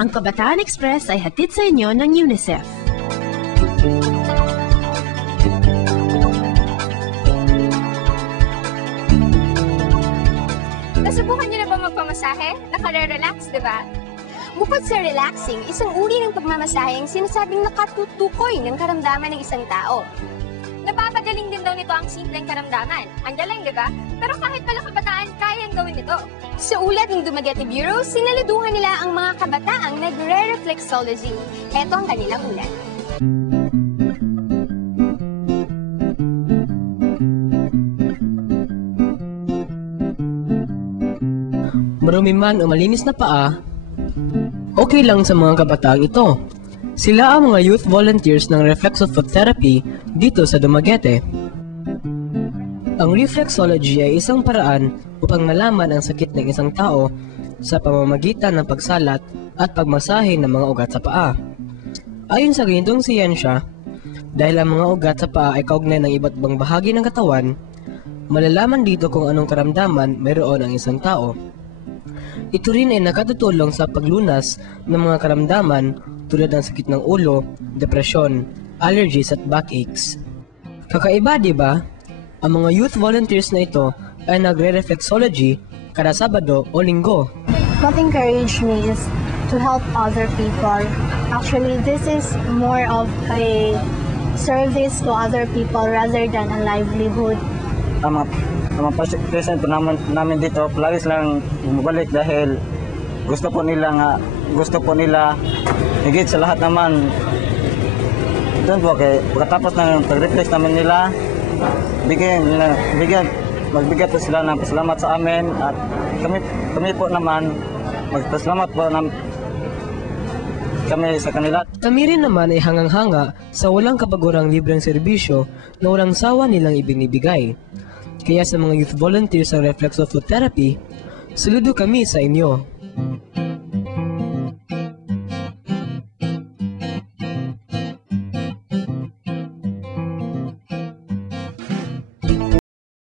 Ang Kabataan Express ay hatid sa inyo ng UNICEF. Nasubukan niyo na ba magpamasahe? Nakare-relax, di ba? Bukod sa relaxing, isang uri ng pagmamasahe ang sinasabing nakatutukoy ng karamdaman ng isang tao. Napapagaling din daw nito ang simpleng karamdaman. Ang galing, di ba? Pero kahit pala kabataan, kayang gawin ito. Sa ulat ng Dumaguete Bureau, sinaluduhan nila ang mga kabataang nagre-reflexology. Ito ang kanilang ulat. Marumi man o malinis na paa, okay lang sa mga kabataang ito. Sila ang mga youth volunteers ng Reflexofoot Therapy dito sa Dumaguete. Ang reflexology ay isang paraan upang malaman ang sakit ng isang tao sa pamamagitan ng pagsalat at pagmasahe ng mga ugat sa paa. Ayon sa ganitong siyensya, dahil ang mga ugat sa paa ay kaugnay ng iba't ibang bahagi ng katawan, malalaman dito kung anong karamdaman mayroon ang isang tao. Ito rin ay nakatutulong sa paglunas ng mga karamdaman tulad ng sakit ng ulo, depresyon, allergies at backaches. Kakaiba, di ba? Ang mga youth volunteers na ito ay nagre-reflexology kada Sabado o Linggo. What encouraged me is to help other people. Actually, this is more of a service to other people rather than a livelihood. Ang mga patient po namin dito, palagi lang bumabalik dahil gusto po nila higit sa lahat naman. Doon po, pagkatapos ng pag-reflex namin nila, magbigay po sila ng pasalamat sa amin at kami po naman magpasalamat po kami sa kanila. Kami rin naman ay hangang-hanga sa walang kapagurang libreng serbisyo na walang sawa nilang ibinibigay. Kaya sa mga youth volunteers ng Reflexofoot Therapy, saludo kami sa inyo.